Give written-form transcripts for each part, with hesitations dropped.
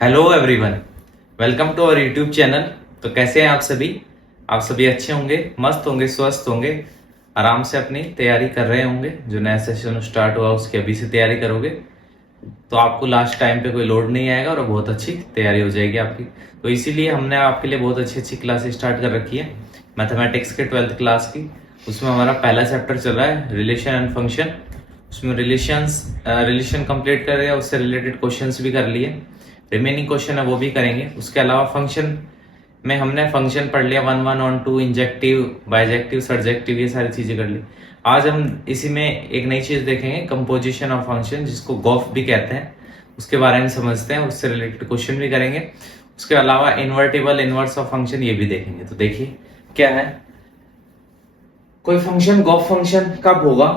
Hello everyone, welcome to our YouTube channel. तो कैसे हैं आप सभी? आप सभी अच्छे होंगे, मस्त होंगे, स्वस्थ होंगे, आराम से अपनी तैयारी कर रहे होंगे। जो नया सेशन स्टार्ट हुआ उसकी अभी से तैयारी करोगे तो आपको लास्ट टाइम पे कोई लोड नहीं आएगा और बहुत अच्छी तैयारी हो जाएगी आपकी। तो इसीलिए हमने आपके लिए बहुत अच्छी अच्छी क्लासेस स्टार्ट कर रखी है मैथमेटिक्स के 12th क्लास की। उसमें हमारा पहला चैप्टर चल रहा है रिलेशन एंड फंक्शन। उसमें रिलेशन कंप्लीट कर लिया, उससे रिलेटेड क्वेश्चंस भी कर लिए, रिमेनिंग क्वेश्चन है वो भी करेंगे। उसके अलावा फंक्शन में हमने फंक्शन पढ़ लिया 1 1 ऑन 2, इंजेक्टिव, बाइजेक्टिव, सर्जेक्टिव, ये सारी चीजें कर ली। आज हम इसी में एक नई चीज देखेंगे, कंपोजिशन ऑफ फंक्शन, जिसको गॉफ भी कहते हैं। उसके बारे में समझते हैं, उससे रिलेटेड क्वेश्चन भी करेंगे। उसके अलावा इन्वर्टिबल, इनवर्स ऑफ फंक्शन, ये भी देखेंगे। तो देखिए क्या है, कोई फंक्शन गॉफ फंक्शन कब होगा।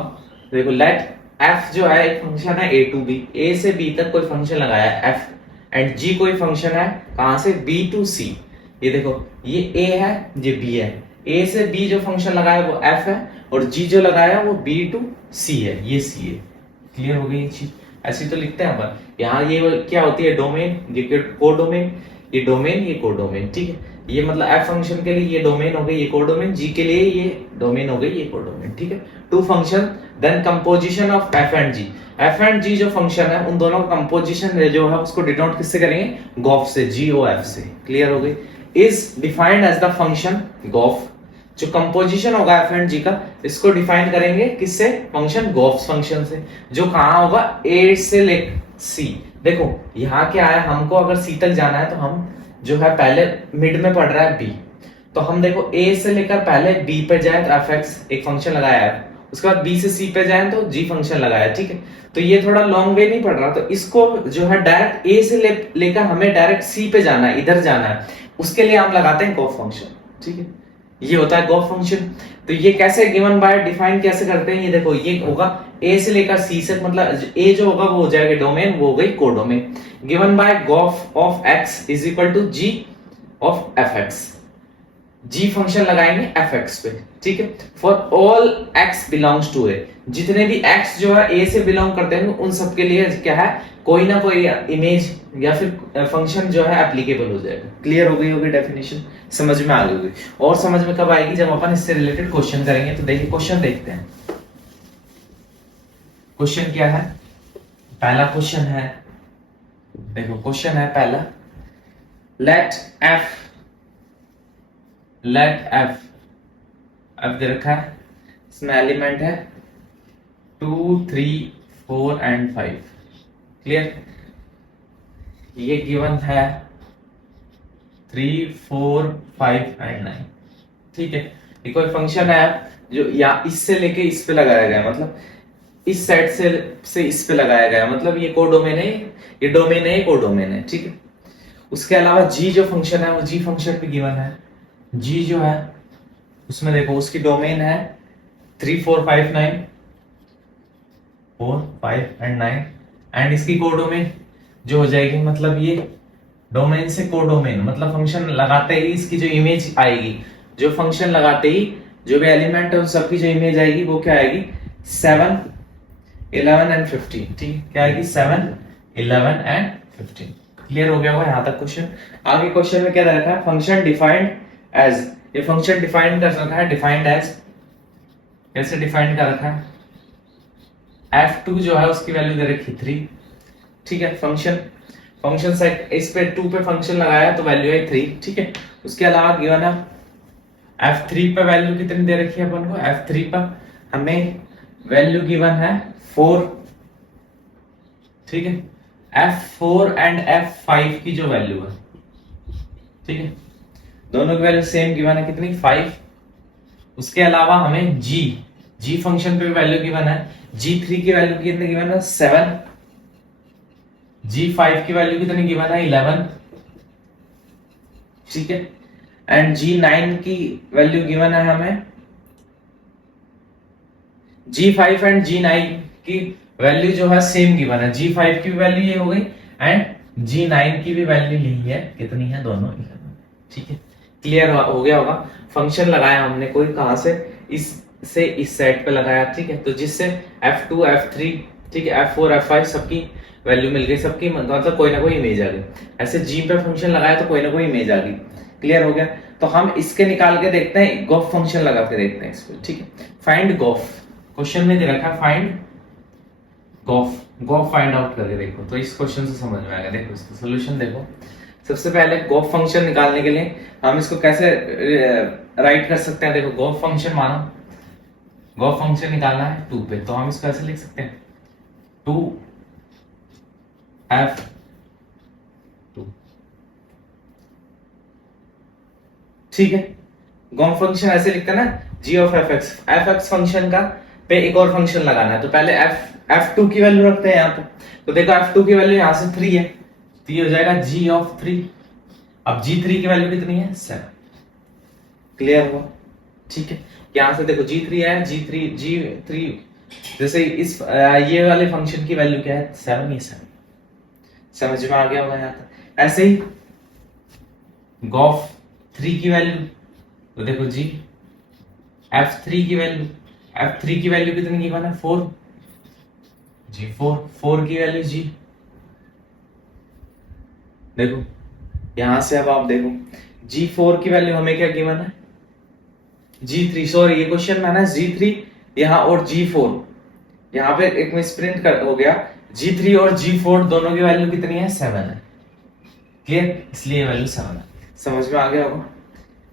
देखो लेट एफ जो है एक फंक्शन है ए टू बी, ए से बी तक कोई फंक्शन लगाया एफ, एंड जी कोई फंक्शन है कहां से, बी टू सी। ये देखो ये ए है, ये बी है। ए से बी जो फंक्शन लगाया वो एफ है, और जी जो लगाया वो बी टू सी है, ये सी है। क्लियर हो गई ये चीज? ऐसी तो लिखते हैं अपन। यहाँ ये क्या होती है, डोमेन, ये कोडोमेन, ये डोमेन, ये कोडोमेन। ठीक है, ये मतलब एफ फंक्शन के लिए ये डोमेन हो गई, ये कोडोमेन, जी के लिए ये डोमेन हो गई, ये कोडोमेन। ठीक है, two function then composition of F and G. F and G जो फंक्शन है उन दोनों का कंपोजिशन जो है उसको डिनोट किससे करेंगे, गॉफ से, जी ओ एफ से। क्लियर हो गई? Is defined as the function gof. जो कंपोजिशन होगा एफ एंड जी का, इसको डिफाइन करेंगे किससे, फंक्शन गॉफ फंक्शन से, जो कहां होगा, ए से ले सी। देखो यहाँ क्या है, हमको अगर सी तक जाना है तो हम जो है पहले मिड में पढ़ रहा है बी, तो हम देखो ए से लेकर पहले बी पे जाए तो एफ एक्स एक फंक्शन लगाया है, उसके बाद बी से सी पे जाए तो जी फंक्शन लगाया। ठीक है, तो ये थोड़ा लॉन्ग वे नहीं पड़ रहा, तो इसको जो है डायरेक्ट ए से लेकर हमें डायरेक्ट सी पे जाना है, इधर जाना है, उसके लिए हम लगाते हैं गॉफ फंक्शन। ठीक है, ये होता है गॉफ फंक्शन। तो ये कैसे गिवन बाय डिफाइन कैसे करते हैं, ये देखो ये होगा ए से लेकर सी से, मतलब ए जो होगा वो हो जाएगा डोमेन, वो हो गई codomain. Given by gof of X is equal to G of F X. G function लगाएंगे एफ एक्स पे। ठीक है, for all X belongs to A, जितने भी एक्स जो है ए से बिलोंग करते हैं उन सब के लिए क्या है, कोई ना कोई इमेज या फिर फंक्शन जो है एप्लीकेबल हो जाएगा। क्लियर हो गई होगी डेफिनेशन, समझ में आ गई होगी। और समझ में कब आएगी, जब अपन इससे रिलेटेड क्वेश्चन करेंगे। तो देखिए क्वेश्चन देखते हैं। क्वेश्चन क्या है, पहला क्वेश्चन है, देखो क्वेश्चन है पहला, लेट एफ, लेट एफ, अब दे रखा है, इसमें एलिमेंट है 2 3 4 एंड 5। क्लियर? ये गिवन है 3 4 5 एंड 9। ठीक है, ये कोई फंक्शन है जो या इससे लेके इस पे लगाया गया, मतलब इस सेट से इस पे लगाया गया, मतलब ये कोडोमेन है, ये डोमेन है, ये कोडोमेन है। ठीक है, उसके अलावा जी जो फंक्शन है वो जी फंक्शन भी गिवन है। जी जो है उसमें देखो उसकी डोमेन है 3 4 5 9, 4 5 एंड 9, एंड इसकी कोडोमेन जो हो जाएगी, मतलब ये डोमेन से कोडोमेन, मतलब फंक्शन लगाते ही इसकी जो इमेज आएगी, जो फंक्शन लगाते ही जो भी एलिमेंट है उन सबकी जो इमेज आएगी वो क्या आएगी, 7 11 एंड 15। ठीक है, क्या आएगी, 7 11 एंड 15। क्लियर हो गया होगा यहाँ तक क्वेश्चन। आगे क्वेश्चन में क्या रखा है, फंक्शन डिफाइंड एज, ये फंक्शन डिफाइन कर रखा है, डिफाइंड एज कैसे डिफाइन कर रखा है, f2 जो है उसकी वैल्यू दे रखी 3। ठीक है, फंक्शन सेट इस पे 2 पे फंक्शन लगाया तो वैल्यू है 3। ठीक है, उसके अलावा गिवन है f3 पे वैल्यू कितनी दे रखी है अपन को, f3 पर हमें वैल्यू गिवन है 4। ठीक है, f4 एंड f5 की जो वैल्यू है, ठीक है, दोनों की वैल्यू सेम गिवन है, कितनी, 5। उसके अलावा हमें जी फंक्शन पे वैल्यू गिवन है, g3 की वैल्यू कितनी गिवन है, 7। g5 की वैल्यू कितनी गिवन है, 11। ठीक है, एंड g9 की वैल्यू गिवन है हमें, g5 एंड g9 की वैल्यू जो है सेम गिवन है, g5 की वैल्यू ये हो गई एंड g9 की भी वैल्यू यही है, कितनी है, दोनों 11। ठीक है, क्लियर हो गया होगा। फंक्शन लगाया हमने कोई, कहां से, इस से इस सेट पे लगाया। ठीक है, तो जिससे f2 f3 ठीक है, F4 F5 सबकी वैल्यू मिल गई, सबकी मतलब कोई ना कोई इमेज आ गई। ऐसे जी पे फंक्शन लगाया तो कोई ना कोई इमेज आ गई। क्लियर हो गया? तो हम इसके निकाल के देखते हैं, गॉफ फंक्शन लगा के देखते हैं इसको। ठीक है, फाइंड गॉफ, क्वेश्चन में दे रखा है find gof, gof find out करके देखो, तो इस क्वेश्चन से समझ में आएगा। देखो इसका सोल्यूशन देखो। सबसे पहले गॉफ फंक्शन निकालने के लिए हम इसको कैसे राइट कर सकते हैं। देखो गॉफ फंक्शन मानो, गॉफ फंक्शन निकालना है 2 पे, तो हम इसको ऐसे लिख सकते हैं 2f2। ठीक है, गॉफ फंक्शन ऐसे लिखते हैं ना, g ऑफ fx फंक्शन का पे एक और फंक्शन लगाना है, तो पहले f2 की वैल्यू रखते हैं यहाँ पे। तो देखो f2 की वैल्यू यहाँ से 3 है, तो ये हो जाएगा g ऑफ 3। अब g3 की वैल्यू कितनी है? 7। क्लियर हुआ? ठीक है, यहां से देखो g3 है, g3 जैसे इस ये वाले फंक्शन की वैल्यू क्या है? 7। ये 7 समझ में आ गया होगा यहाँ तक। ऐसे ही गॉफ 3 की वैल्यू, तो देखो जी f3 की वैल्यू, f3 की वैल्यू कितनी गिवन है? 4। जी 4 की वैल्यू जी, देखो यहां से अब आप देखो g4 की वैल्यू हमें क्या गिवन है? g3, सॉरी ये क्वेश्चन में ना g3 यहाँ और g4, यहाँ पे एक मिसप्रिंट हो गया, g3 और g4 दोनों की वैल्यू कितनी है? 7 है। क्लियर? इसलिए वैल्यू 7 है। समझ में आ गया होगा?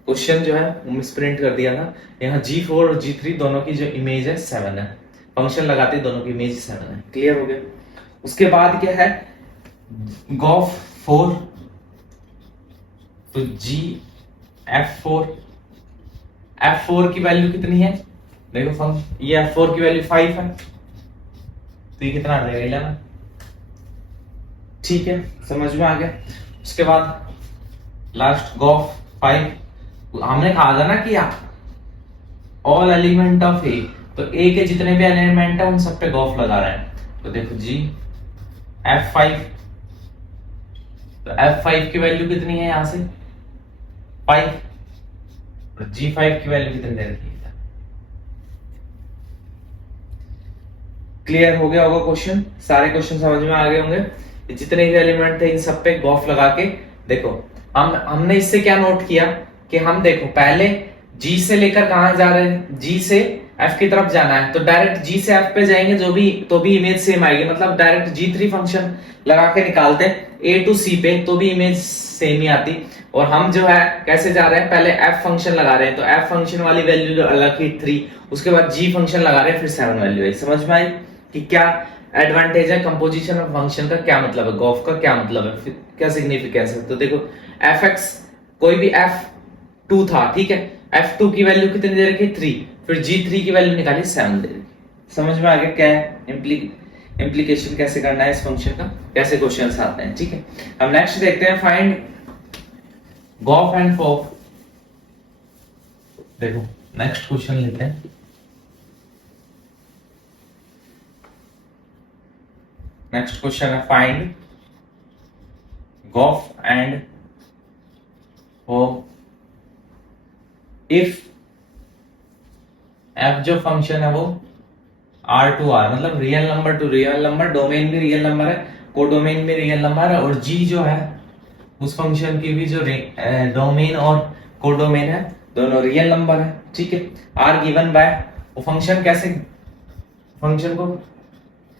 क्वेश्चन जो है वो मिसप्रिंट कर दिया था, यहाँ g4 और g3 दोनों की जो इमेज है 7 है, फंक्शन लगाते दोनों की इमेज 7 है। क्लियर हो गया? उसके बाद क्या है? गॉफ 4, तो g f4 की वैल्यू कितनी है? देखो ये f4 की वैल्यू 5 है, तो ये कितना आ जाएगा? 11। ठीक है, समझ में आ गया? उसके बाद लास्ट गॉफ 5, हमने कहा था ना कि ऑल एलिमेंट ऑफ ए, तो ए के जितने भी एलिमेंट है उन सब पे गॉफ लगा रहे हैं। तो देखो जी f5, तो f5 की वैल्यू कितनी है? यहां से 5, और g5 की वैल्यू कितनी दे रखी है? क्लियर हो गया होगा क्वेश्चन? सारे क्वेश्चन समझ में आ गए होंगे। जितने भी एलिमेंट थे इन सब पे गॉफ लगा के देखो। हमने इससे क्या नोट किया कि हम देखो पहले G से लेकर कहां जा रहे हैं? G से F की तरफ जाना है, तो डायरेक्ट G से F पे जाएंगे तो भी इमेज सेम आएगी, मतलब डायरेक्ट G3 फंक्शन लगा के निकालते A टू C पे तो भी इमेज सेम ही आती। और हम जो है कैसे जा रहे हैं? पहले F फंक्शन लगा रहे हैं, तो F फंक्शन वाली वैल्यू अलग ही 3, उसके बाद G फंक्शन लगा रहे हैं, फिर 7 वैल्यू है। समझ में आई कि क्या एडवांटेज है कंपोजिशन ऑफ फंक्शन का, क्या मतलब है, गॉफ का क्या मतलब है, क्या सिग्निफिकेंस है। तो देखो fx कोई भी f2 था, ठीक है, f2 की वैल्यू कितनी दे रखी? 3, फिर g3 की वैल्यू निकाली 7 दे रखी। समझ में आ गया क्या है इम्प्लीकेशन कैसे करना है इस फंक्शन का, कैसे क्वेश्चंस आते हैं। ठीक है, अब नेक्स्ट देखते हैं फाइंड गॉफ एंड फॉफ। देखो नेक्स्ट क्वेश्चन लेते हैं। नेक्स्ट क्वेश्चन है find gof and fof if f जो फंक्शन है वो r टू r, मतलब real number to real number, domain भी रियल नंबर है, कोडोमेन भी रियल नंबर है, और g जो है उस फंक्शन की भी जो डोमेन और कोडोमेन है दोनों रियल नंबर है। ठीक है, r गिवन बाय, वो फंक्शन फंक्शन को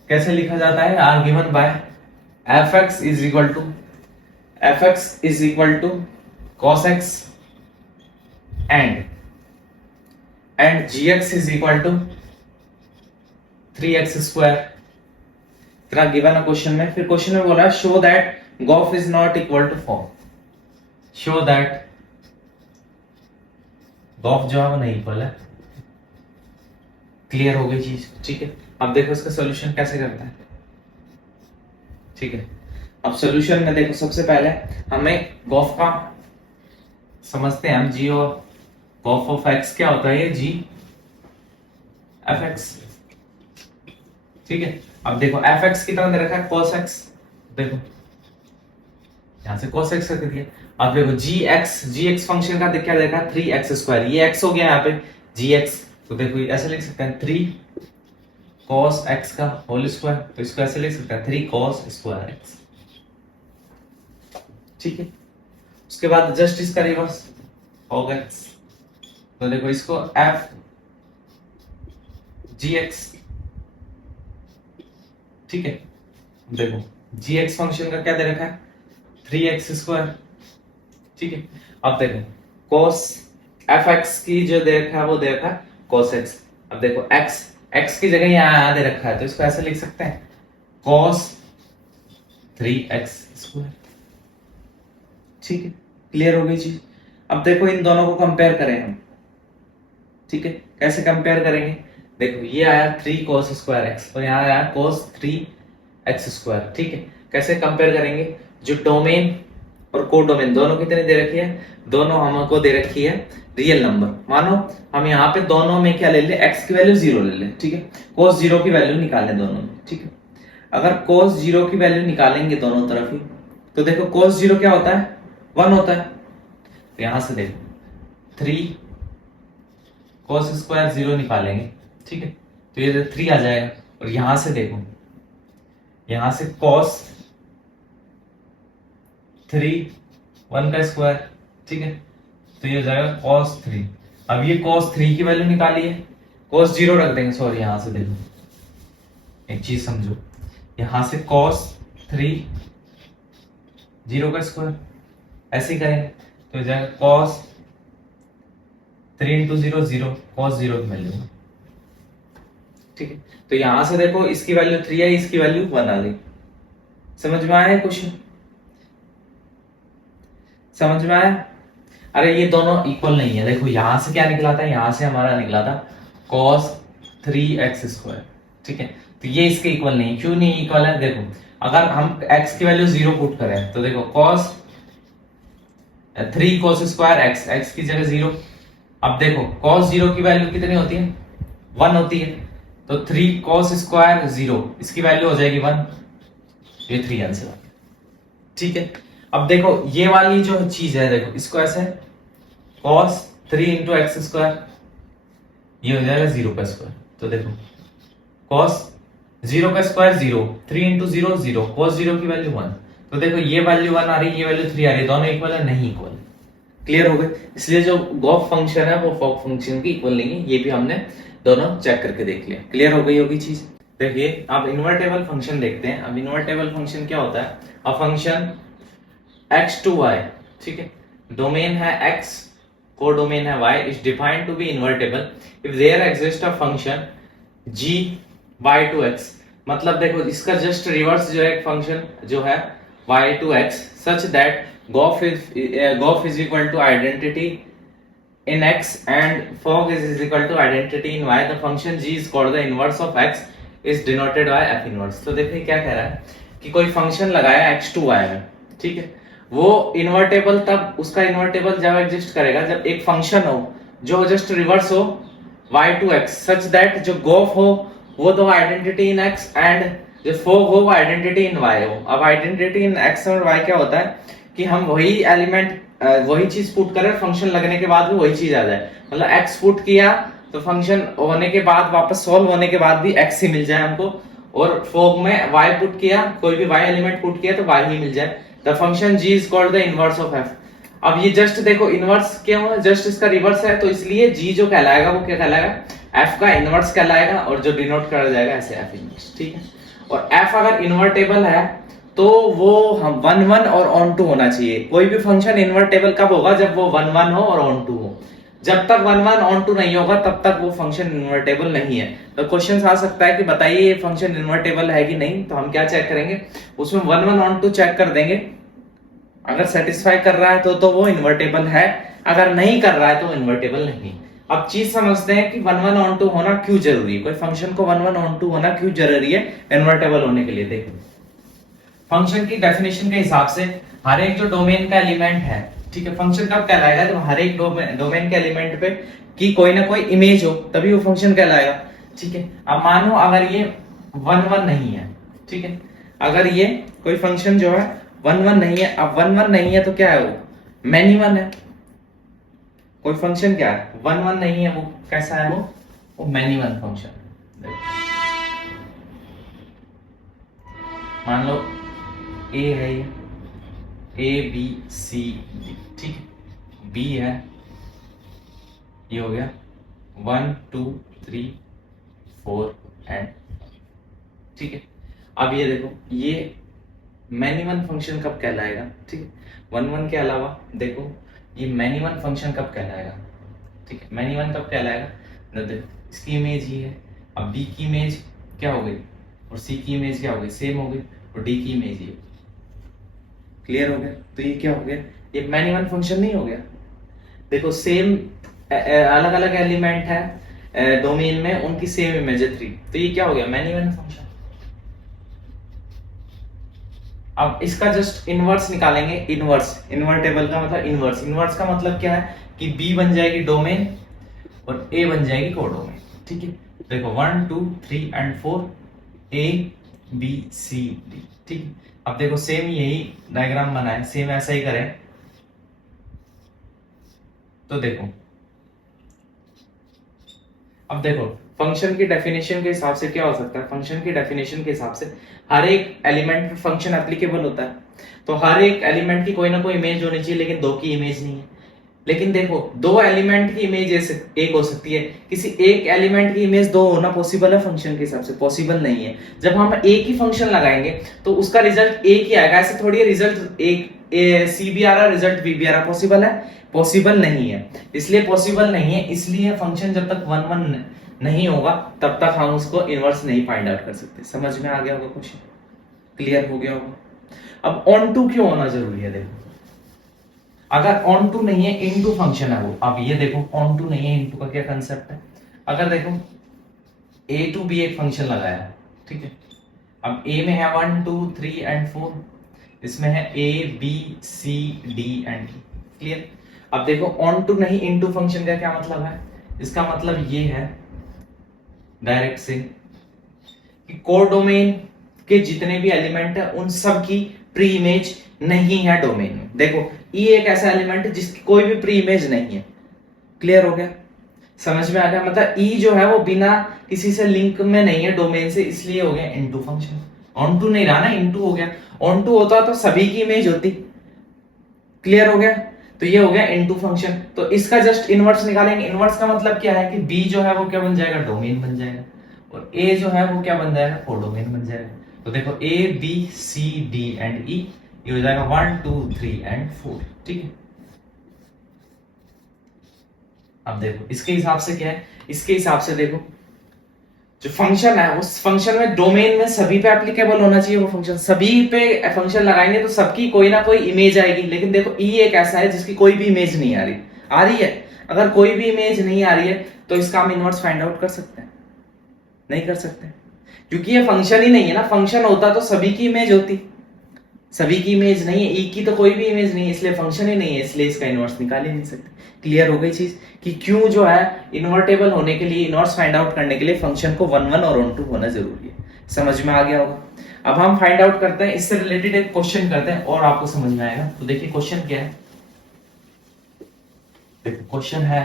कैसे लिखा जाता है? r given by fx is equal to cos x and gx is equal to 3x square. इतना गिवन है क्वेश्चन में। फिर क्वेश्चन में बोला show that gof is not equal to फॉर्म, शो दैट गॉफ जो है वो नहीं इक्वल है। क्लियर हो गई चीज? ठीक है, अब देखो इसका सॉल्यूशन कैसे करता है। ठीक है, अब सॉल्यूशन में देखो सबसे पहले हमें गॉफ का समझते हैं हम, जी और गॉफ ऑफ एक्स क्या होता है? ये जी एफ एक्स। ठीक है, अब देखो एफ एक्स की तरह दे रखा है cos x, देखो यहां से cos x कर दिया। अब देखो जी एक्स फंक्शन का क्या देखा? 3x स्क्वायर, ये x हो गया यहाँ पे gx, तो देखो ऐसे लिख सकते हैं 3 cos x का होल स्क्वायर, तो इसको ऐसे लिख सकते हैं 3 cos स्क्वायर x, ठीक है। उसके बाद जस्ट इसका रिवर्स होगा x, तो देखो इसको f gx, ठीक है। देखो gx फंक्शन का क्या दे रखा है 3x स्क्वायर, ठीक है। अब देखो cos fx की जो दे रखा है वो दे रखा है cos x। अब देखो x की जगह यहाँ दे रखा है, तो इसको ऐसे लिख सकते हैं cos 3x स्क्वायर, ठीक है। क्लियर हो गई चीज। अब देखो इन दोनों को कंपेयर करें हम, ठीक है। कैसे कंपेयर करेंगे, देखो ये आया 3 cos स्क्वायर x और यहाँ आया cos 3x स्क्वायर, ठीक है। कैसे कंपेयर करेंगे, जो डोमेन और कोडोमेन दोनों कितने दे रखी है, दोनों हमको दे रखी है रियल नंबर। मानो हम यहाँ पे दोनों में क्या ले ले, x की वैल्यू 0 ले ले, ठीक है। cos 0 की वैल्यू निकालें दोनों में, ठीक है। अगर cos 0 की वैल्यू निकालेंगे दोनों तरफ ही, तो देखो cos 0 क्या होता है 1 होता है, तो यहां से देखो 3 cos स्क्वायर 0 निकालेंगे, ठीक है, तो ये 3 आ जाएगा। और यहां से देखो, यहां से cos 3 1 का स्क्वायर, ठीक है, तो ये हो जाएगा cos 3। अब ये cos 3 की वैल्यू निकालिए, cos 0 रख देंगे, सॉरी यहां से देखो एक चीज समझो, यहां से cos 3 0 का स्क्वायर ऐसे ही करेंगे, तो हो जाएगा cos 3 इंटू 0 0, cos 0 की वैल्यू, ठीक है। तो यहां से देखो इसकी वैल्यू 3 है, इसकी वैल्यू 1 आ गई। समझ में आया क्वेश्चन, समझ में आया। अरे ये दोनों इक्वल नहीं है, देखो यहां से क्या निकला था, यहां से हमारा निकला था cos 3x स्क्वायर, ठीक है। तो ये इसके इक्वल नहीं, क्यों नहीं इक्वल है, देखो अगर हम x की वैल्यू 0 पुट करें तो देखो cos 3 cos स्क्वायर x की जगह 0। अब देखो cos 0 की वैल्यू कितनी होती है 1 होती है, तो 3 cos स्क्वायर 0 इसकी वैल्यू हो जाएगी 1, ये 3 आंसर, ठीक है। अब देखो ये वाली जो चीज है, देखो इसको ऐसे cos 3 इंटू एक्स स्क्वायर, ये हो जाएगा 0 का स्क्वायर, तो देखो cos 0 का स्क्वायर 0, 3 इंटू 0 0, cos 0 की वैल्यू 1, तो देखो ये वैल्यू 1 आ रही है, ये वैल्यू 3 आ रही है, दोनों इक्वल है नहीं इक्वल। क्लियर हो गए। इसलिए जो गॉस फंक्शन है वो फॉक फंक्शन की इक्वल नहीं है, ये भी हमने दोनों चेक करके देख लिया। क्लियर हो गई होगी चीज। देखिए अब इन्वर्टेबल फंक्शन देखते हैं। अब इन्वर्टेबल फंक्शन क्या होता है, a function x to y, ठीक है, डोमेन है x, कोडोमेन है y, is defined to be invertible if there exist a function g y to x। मतलब देखो इसका जस्ट रिवर्स जो है एक फंक्शन जो है y to x such that gof is equal to identity in x and fog is equal to identity in y, the function g is called the inverse of x is denoted by f inverse। तो देखिए क्या कह रहा है कि कोई function लगाया x to y में, ठीक है, वो इन्वर्टेबल तब उसका इन्वर्टेबल जब एग्जिस्ट करेगा जब एक फंक्शन हो जो जस्ट रिवर्स हो y to x such that जो गोफ हो वो तो आइडेंटिटी इन x एंड जो फोग हो वो आइडेंटिटी इन y हो। अब आइडेंटिटी इन x और y क्या होता है कि हम वही एलिमेंट वही चीज पुट करें, फंक्शन लगने के बाद भी वही चीज आ जाए। मतलब x पुट किया तो फंक्शन होने के बाद वापस सॉल्व होने के बाद भी x ही मिल जाए हमको, और फोग में y पुट किया, कोई भी y एलिमेंट पुट किया तो y ही मिल जाए। The function g is called the inverse of f। अब ये जस्ट देखो इनवर्स क्या है, जस्ट इसका रिवर्स है, तो इसलिए g जो कहलाएगा वो क्या कहलाएगा, f का इनवर्स कहलाएगा, और जो डिनोट करा जाएगा ऐसे f इनवर्स, ठीक है। और f अगर इन्वर्टेबल है तो वो हम 1 1 और ऑन टू होना चाहिए। कोई भी फंक्शन इन्वर्टेबल कब होगा, जब वो 1 1 हो और ऑन टू हो। जब तक 1 1 ऑन टू नहीं होगा तब तक वो फंक्शन इन्वर्टेबल नहीं है। तो क्वेश्चन आ सकता है कि बताइए ये फंक्शन इन्वर्टेबल है कि नहीं, तो हम क्या चेक करेंगे, उसमें 1 1 ऑन टू चेक कर देंगे। अगर सेटिस्फाई कर रहा है तो वो इन्वर्टेबल है, अगर नहीं कर रहा है तो इन्वर्टेबल नहीं। अब चीज समझते हैं कि 1 1 ऑन टू होना क्यों जरूरी है, कोई फंक्शन को 1 1 ऑन टू होना क्यों जरूरी है इन्वर्टेबल होने के लिए। देखो फंक्शन की डेफिनेशन के हिसाब से हर एक जो डोमेन का एलिमेंट है, ठीक है, फंक्शन कब कहलाएगा जब हर एक डोमेन के एलिमेंट पे की कोई ना कोई इमेज हो, तभी वो फंक्शन कहलाएगा, ठीक है। अब मानो अगर ये 1 1 नहीं है, ठीक है, अगर ये कोई फंक्शन जो है 1 1 नहीं है, अब 1 1 नहीं है तो क्या है, वो मैनी 1 है। कोई फंक्शन क्या है 1 1 नहीं है, वो कैसा है, वो मैनी 1 फंक्शन। मान लो ए है ये, ए बी सी डी, ठीक है। बी है, ये हो गया 1 2 3 4 एंड, ठीक है। अब ये देखो, ये मैनी वन फंक्शन कब कहलाएगा, ठीक है। वन वन के अलावा देखो ये मैनी वन फंक्शन कब कहलाएगा, ठीक है। मैनी वन कब कहलाएगा, देखो इसकी इमेज ही है, अब बी की इमेज क्या हो गई और सी की इमेज क्या हो गई, सेम हो गई, और डी की इमेज ये, क्लियर हो गया। तो ये क्या हो गया, ये मैनी वन फंक्शन नहीं हो गया। देखो सेम अलग अलग एलिमेंट है डोमेन में, उनकी सेम इमेज है 3, तो ये क्या हो गया, मैनी वन फंक्शन। अब इसका जस्ट इनवर्स निकालेंगे, इनवर्स, इन्वर्टेबल का मतलब इनवर्स, इनवर्स का मतलब क्या है कि बी बन जाएगी डोमेन और ए बन जाएगी कोडोमेन, ठीक है। देखो 1 2 3 and 4 A B C D, ठीक है। अब देखो सेम यही डायग्राम बनाए, सेम ऐसा ही करें, तो देखो अब देखो फंक्शन की डेफिनेशन के हिसाब से क्या हो सकता है, फंक्शन की डेफिनेशन के हिसाब से हर एक एलिमेंट पे फंक्शन एप्लीकेबल होता है, तो हर एक एलिमेंट की कोई ना कोई इमेज होनी चाहिए, लेकिन दो की इमेज नहीं है। लेकिन देखो दो एलिमेंट की इमेज एक हो सकती है, किसी एक एलिमेंट की इमेज दो होना पॉसिबल है, फंक्शन के हिसाब से पॉसिबल नहीं है। जब हम एक ही फंक्शन लगाएंगे तो उसका रिजल्ट एक ही आएगा, ऐसे थोड़ी रिजल्ट एक सी भी आ रहा, रिजल्ट बी भी आ रहा, पॉसिबल है, पॉसिबल नहीं है। इसलिए पॉसिबल नहीं है, इसलिए फंक्शन जब तक वन वन नहीं होगा तब तक हम उसको इनवर्स नहीं फाइंड आउट कर सकते। समझ में आ गया होगा, क्वेश्चन क्लियर हो गया होगा। अब ऑन टू क्यों होना जरूरी है, देखो अगर ऑन टू नहीं है, इन टू फंक्शन है वो। अब ये देखो ऑन टू नहीं है, इन टू का क्या कंसेप्ट है, अगर देखो ए टू बी एक फंक्शन लगाया, ठीक है। अब ए में है 1 2 3 एंड 4, इसमें है A B C D and E, clear. अब देखो ऑन टू नहीं, इन टू फंक्शन का क्या मतलब है, इसका मतलब ये है डायरेक्ट से कि कोडोमेन के जितने भी एलिमेंट है उन सब की प्री इमेज नहीं है डोमेन में। देखो ई एक ऐसा एलिमेंट है जिसकी कोई भी प्री इमेज नहीं है, क्लियर हो गया, समझ में आ गया। मतलब ई जो है वो बिना किसी से लिंक में नहीं है डोमेन से, इसलिए हो गया इनटू फंक्शन। ऑन टू नहीं रहा ना, इनटू हो गया। ऑन टू होता तो सभी की इमेज होती, क्लियर हो गया। तो ये हो गया इनटू फंक्शन। तो इसका जस्ट इनवर्स निकालेंगे। इनवर्स का मतलब क्या है कि बी जो है वो क्या बन जाएगा, डोमेन बन जाएगा, और ए जो है वो क्या बन जाएगा, कोडोमेन बन जाएगा। तो देखो A B C D and E, ये हो जाएगा 1 2 3 एंड 4, ठीक है। अब देखो इसके हिसाब से क्या है, इसके हिसाब से देखो जो फंक्शन है उस फंक्शन में डोमेन में सभी पे एप्लीकेबल होना चाहिए वो फंक्शन। सभी पे फंक्शन लगाएंगे तो सबकी कोई ना कोई इमेज आएगी। लेकिन देखो ई एक ऐसा है जिसकी कोई भी इमेज नहीं आ रही है। अगर कोई भी इमेज नहीं आ रही है तो इसका हम इनवर्स फाइंड आउट कर सकते हैं, नहीं कर सकते, क्योंकि ये फंक्शन ही नहीं है ना। फंक्शन होता तो सभी की इमेज होती, सभी की इमेज नहीं है, ई की तो कोई भी इमेज नहीं है, इसलिए फंक्शन ही नहीं है, इसलिए इसका इनवर्स निकाल ही नहीं सकते। क्लियर हो गई चीज कि क्यों जो है इन्वर्टेबल होने के लिए, इनवर्स फाइंड आउट करने के लिए फंक्शन को 1 1 और 1 2 होना जरूरी है। समझ में आ गया होगा। अब हम फाइंड आउट करते हैं, इससे रिलेटेड एक क्वेश्चन करते हैं और आपको समझ में आएगा। तो देखिए क्वेश्चन क्या है, देखो क्वेश्चन है,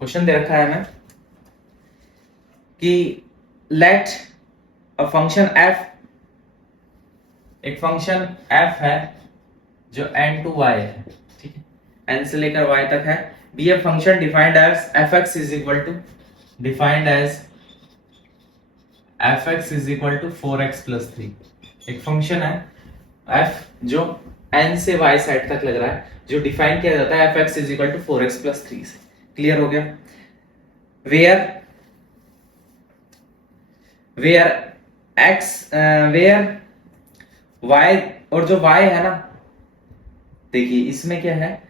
क्वेश्चन दे रखा है हमें कि लेट अ फंक्शन एफ, एक फंक्शन एफ है जो n टू y है, ठीक है, n से लेकर y तक है। Be a function defined as fx is equal to, defined as fx is equal to 4x plus 3। एक फंक्शन है f जो n से y साइड तक लग रहा है, जो डिफाइन किया जाता है fx is equal to 4x plus 3 से। क्लियर हो गया। वेयर x वेयर y, और जो y है ना, देखिए इसमें क्या है,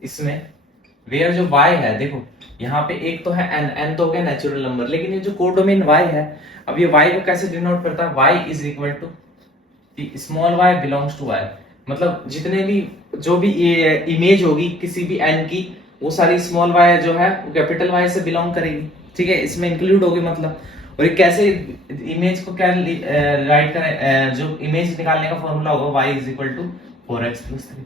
इसमें वेयर जो y है, देखो यहाँ पे एक तो है n तो हो गया नेचुरल नंबर, लेकिन ये जो कोडोमेन y है, अब ये y को कैसे डिनोट करता है, y is equal to small y belongs to y। मतलब जितने भी जो भी इमेज होगी किसी भी n की, वो सारी स्मॉल y जो है वो कैपिटल Y से बिलोंग करेगी, ठीक है, इसमें इंक्लूड होगी। मतलब और ये कैसे इमेज को क्या राइट करें, जो इमेज निकालने का फॉर्मूला होगा y is equal to 4x plus 3।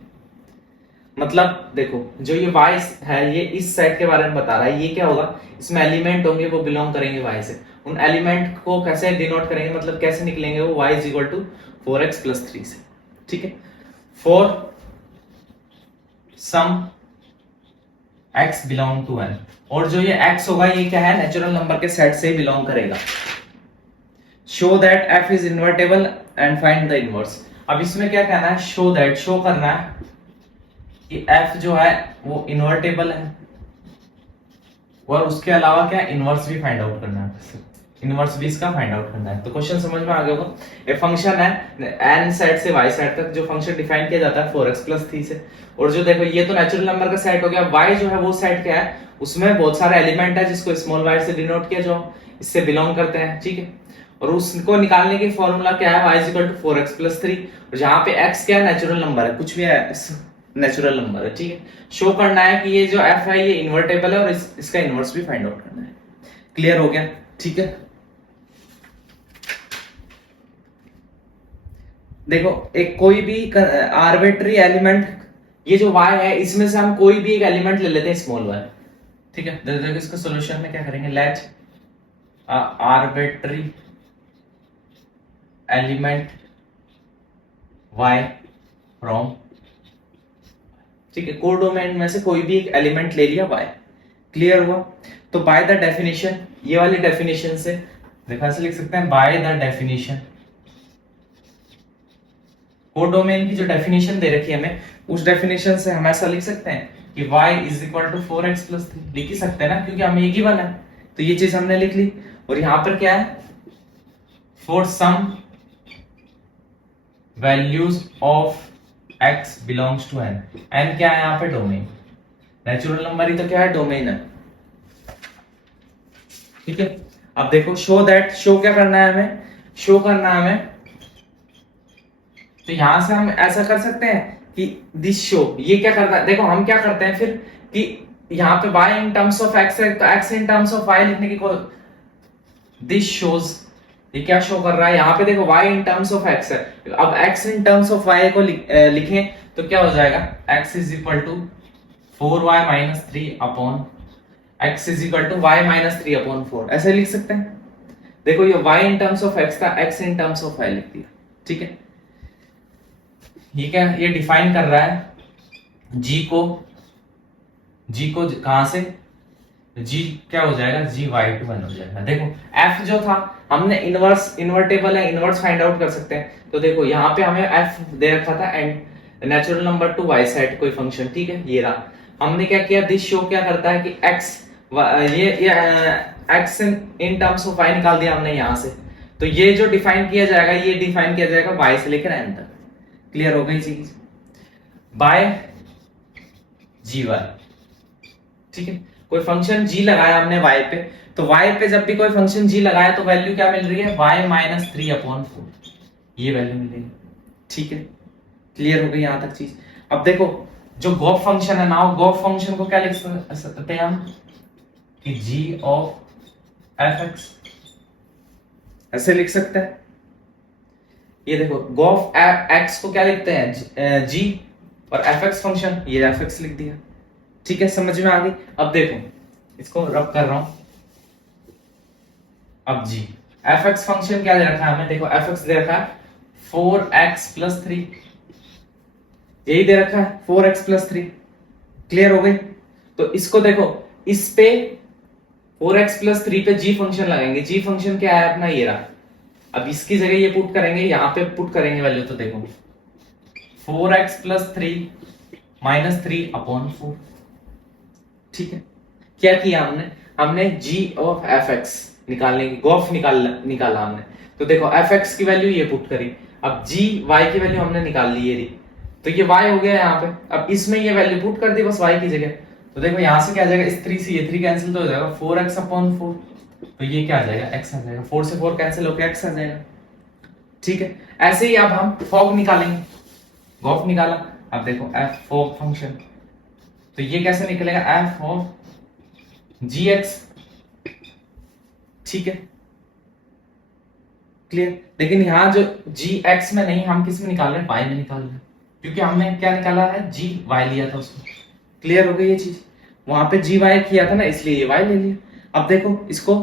मतलब देखो जो ये y है ये इस सेट के बारे में बता रहा है, ये क्या होगा, इसमें एलिमेंट होंगे वो बिलोंग करेंगे y से, उन एलिमेंट को कैसे डिनोट करेंगे, मतलब कैसे निकलेंगे वो y is equal to 4x plus 3 से, ठीक है। For some x belong to n, और जो ये x होगा ये क्या है, नेचुरल नंबर के सेट से बिलोंग करेगा। Show that f is invertible and find the inverse. अब इसमें क्या कहना है, शो दैट, शो करना है कि f जो है वो इन्वर्टेबल है, और उसके अलावा क्या इनवर्स भी फाइंड आउट करना है, इनवर्स भी इसका फाइंड आउट करना है। तो क्वेश्चन समझ में आ गया होगा। ये फंक्शन है n सेट से y सेट तक, जो फंक्शन डिफाइन किया जाता है 4x प्लस 3 से, और जो देखो ये तो नेचुरल नंबर का सेट हो गया, y जो है वो सेट क्या है, उसमें बहुत सारे एलिमेंट है जिसको स्मॉल y से डिनोट किया जो इससे बिलोंग करते हैं, ठीक है। और उसको निकालने की फॉर्मूला क्या है, y is equal to 4x plus 3, और जहां पे x क्या है, नेचुरल नंबर है, कुछ भी है नेचुरल नंबर है, ठीक है। शो करना है कि ये जो f है ये इन्वर्टेबल है, और इसका इनवर्स भी फाइंड आउट करना है। क्लियर हो गया, ठीक है। देखो एक कोई भी आर्बिट्री एलिमेंट, ये जो y है इसमें से हम कोई भी एक एलिमेंट ले लेते हैं स्मॉल y, ठीक है। देखो इसका सॉल्यूशन में क्या करेंगे, let arbitrary element y from, ठीक है, कोडोमेन में से कोई भी एक एलिमेंट ले लिया y। क्लियर हुआ। तो बाय द डेफिनेशन, ये वाली डेफिनेशन से देखा से लिख सकते हैं, बाय द डेफिनेशन, कोडोमेन की जो डेफिनेशन दे रखी है हमें, उस डेफिनेशन से हम ऐसा लिख सकते हैं कि y is equal to 4x plus 3, लिख ही सकते हैं ना, क्योंकि हमें ये गिवन है, तो ये चीज हमने लिख ली। और यहां पर क्या है, for some values of x belongs to n, n क्या है यहाँ पे, डोमेन, नेचुरल नंबर ही तो क्या है, डोमेन है, ठीक है। अब देखो शो दैट, शो क्या करना है हमें, शो करना है हमें, तो यहां से हम ऐसा कर सकते हैं कि दिस शो, ये क्या करता है, देखो हम क्या करते हैं फिर कि यहाँ पे y in terms of x है, तो x in terms of y लिखने की को, दिस शोज, ये क्या शो कर रहा है, यहाँ पे देखो y in terms of x है, अब x in terms of y को लिखें तो क्या हो जाएगा, x is equal to 4y minus 3 upon x is equal to y minus 3 upon 4, ऐसे लिख सकते हैं। देखो ये y in terms of x था, x in terms of y लिख दिया, ठीक है। ये क्या, ये डिफाइन कर रहा है g को कहां से, g क्या हो जाएगा, g y2 1 हो जाएगा। देखो f जो था हमने इन्वर्टेबल है, इनवर्स फाइंड आउट कर सकते हैं, तो देखो यहाँ पे हमें f दे रखा था and natural number two y set कोई फंक्शन, ठीक है, ये रहा। हमने क्या किया, दिस शो क्या करता है कि x ये x in terms of y निकाल दिया हमने यहाँ से, तो ये जो डिफाइन किया जाएगा, ये डिफाइन किया जाएगा y से लेकर n तक। क्लियर हो गई चीज, बाय gy, ठीक है। कोई फंक्शन g लगाया हमने y पे, तो y पे जब भी कोई फंक्शन g लगाया तो वैल्यू क्या मिल रही है, y माइनस 3 अपॉन 4, ये वैल्यू मिलेगी, ठीक है। क्लियर हो गई यहां तक चीज। अब देखो जो गॉस फंक्शन है ना, गॉस फंक्शन को क्या लिख सकते हैं हम कि g ऑफ fx, ऐसे लिख सकते हैं। ये देखो गॉफ x को क्या लिखते हैं, g, और fx फंक्शन, ये fx लिख दिया, ठीक है, समझ में आ गई। अब देखो इसको रब कर रहा हूं, अब g fx फंक्शन क्या दे रखा है हमें, देखो fx दे रखा है 4x प्लस 3, यही दे रखा है 4x प्लस 3। क्लियर हो गई। तो इसको देखो, इस पे 4x प्लस 3 पे g फंक्शन लगाएंगे, g फंक्शन क्या है अपना, ये रहा। अब इसकी जगह ये पुट करेंगे, यहाँ पे पुट करेंगे वैल्यू, तो देखो 4x प्लस 3 माइनस 3 अपॉन 4, ठीक है। क्या किया हमने g ऑफ fx निकालने की, गॉफ निकाला हमने, तो देखो fx की वैल्यू ये पुट करी, अब g y की वैल्यू हमने निकाल ली, ये रही, तो ये y हो गया यहाँ पे। अब इसमें ये वैल्यू पुट कर दी बस y की जगह, तो देखो यहाँ से क्या आ जाएगा, इस 3 से ये 3 कैंसिल तो हो जाएगा, 4x अपॉन 4, तो ये क्या आ जाएगा, x आ जाएगा, 4 से 4 कैंसिल होकर x आ जाएगा, ठीक है। ऐसे ही अब हम फॉग निकालेंगे, गॉफ निकाला, अब देखो f फॉग फंक्शन, तो ये कैसे निकलेगा, f ऑफ gx, ठीक है, क्लियर। लेकिन यहाँ जो gx में नहीं, हम किस में निकाल रहे हैं, y में निकाल रहे हैं, क्योंकि हमने क्या निकाला है, gy लिया था उसमें। क्लियर हो गई ये चीज, वहां पे gy किया था ना, इसलिए ये y ले लिया। अब देखो इसको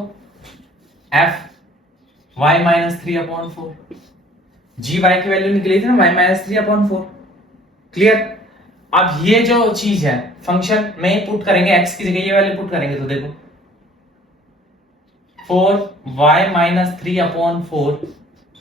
एफ वाई माइनस 3/4, जी वाई की वैल्यू निकली थी ना वाई माइनस 3/4। क्लियर। अब ये जो चीज है फंक्शन में पुट करेंगे, एक्स की जगह ये वाले पुट करेंगे तो देखो 4y माइनस 3/4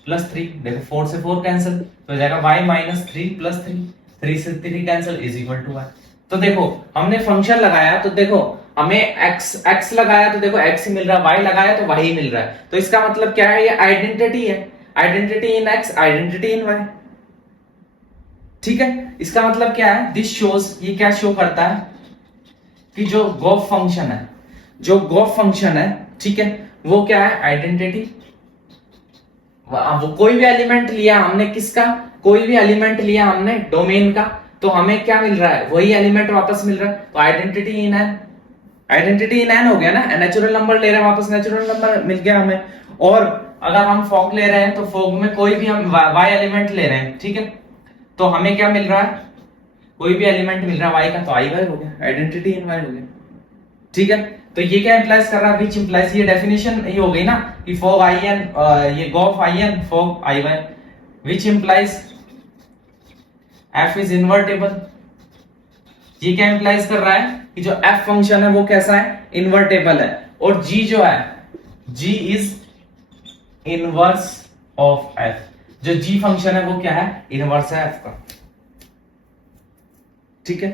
प्लस 3, देखो 4 से 4 कैंसिल तो हो जाएगा y माइनस 3 प्लस 3, 3 से 3 cancel is equal to y। तो देखो हमने फंक्शन लगाया तो देखो हमें x लगाया तो देखो x ही मिल रहा है, y लगाया तो y ही मिल रहा है। तो इसका मतलब क्या है, ये आइडेंटिटी है, identity in x, identity in y। ठीक है, इसका मतलब क्या है, दिस शोज, ये क्या शो करता है कि जो गॉस फंक्शन है, जो गॉस फंक्शन है, ठीक है, वो क्या है, आइडेंटिटी। वो कोई भी एलिमेंट लिया हमने, किसका, कोई भी एलिमेंट लिया हमने डोमेन का, तो हमें क्या मिल रहा है, वही एलिमेंट वापस मिल रहा है। तो identity in an, identity in an हो गया ना, नेचुरल नंबर ले रहे हैं वापस, नेचुरल नंबर मिल गया हमें। और अगर हम फॉग ले रहे हैं तो फॉग में कोई भी हम वाई एलिमेंट ले रहे हैं, ठीक है, तो हमें क्या मिल रहा है, कोई भी एलिमेंट मिल रहा है वाई का, तो आई वाई हो गया, आइडेंटिटी इन वाई हो गया। ठीक है, तो ये क्या इंप्लाइज कर रहा है, विच इंप्लाइज, ये डेफिनेशन ये हो गई ना कि फॉग आई एन, ये gof I N fog I Y, which implies f is invertible. ये क्या इंप्लाइज कर रहा है कि जो एफ फंक्शन है वो कैसा है, इन्वर्टेबल है। और जी जो है, जी इज इनवर्स ऑफ एफ, जो जी फंक्शन है वो क्या है, इनवर्स है एफ का। ठीक है,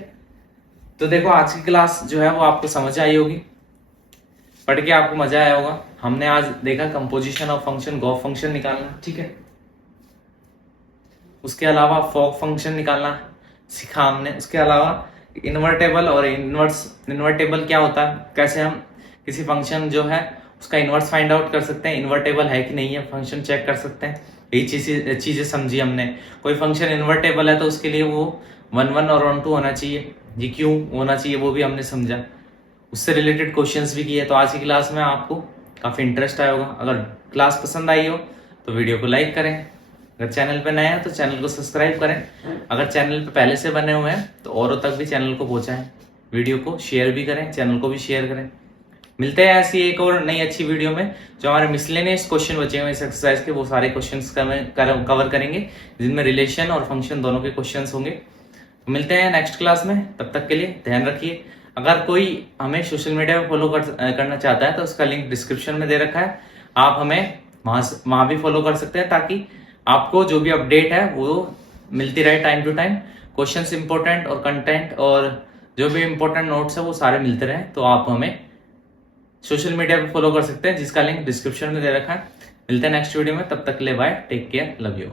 तो देखो आज की क्लास जो है वो आपको समझ आई होगी, पढ़ के आपको मजा आया होगा। हमने आज देखा composition of function, Gauss function निकालना, ठीक है, उसके अलावा फॉग फंक्शन निकालना सीखा हमने, उसके अलावा इन्वर्टेबल और इन्वर्टेबल क्या होता है, कैसे हम किसी फंक्शन जो है उसका इन्वर्स फाइंड आउट कर सकते हैं, इन्वर्टेबल है कि नहीं है फंक्शन चेक कर सकते हैं। यही चीजें समझी हमने। कोई फंक्शन इन्वर्टेबल है तो उसके लिए वो 1 1 और 1 2 होना चाहिए, ये क्यों होना चाहिए वो भी हमने समझा, उससे रिलेटेड क्वेश्चंस भी किए। तो आज की क्लास में आपको काफी इंटरेस्ट आया होगा। अगर क्लास पसंद आई हो तो वीडियो को लाइक करें, अगर चैनल पे नए हैं तो चैनल को सब्सक्राइब करें, अगर चैनल पे पहले से बने हुए हैं तो औरों तक भी चैनल को पहुंचाएं, वीडियो को शेयर भी करें, चैनल को भी शेयर करें। मिलते हैं ऐसी एक और नई अच्छी वीडियो में। जो हमारे मिसलेनियस क्वेश्चन बचे हुए इस एक्सरसाइज के, वो सारे क्वेश्चंस कवर करेंगे जिनमें रिलेशन और फंक्शन दोनों के क्वेश्चंस होंगे। तो मिलते हैं नेक्स्ट क्लास में, तब तक के लिए ध्यान रखिए। अगर कोई हमें सोशल मीडिया पे फॉलो करना चाहता है तो उसका लिंक डिस्क्रिप्शन में दे रखा है, आप हमें वहां भी फॉलो कर सकते हैं, ताकि आपको जो भी अपडेट है वो मिलती रहे time to time. Questions important और कंटेंट और जो भी इंपॉर्टेंट नोट्स है वो सारे मिलते रहे, तो आप हमें सोशल मीडिया पे फॉलो कर सकते हैं, जिसका लिंक डिस्क्रिप्शन में दे रखा है। मिलते हैं नेक्स्ट वीडियो में, तब तक के लिए bye, take care, love you.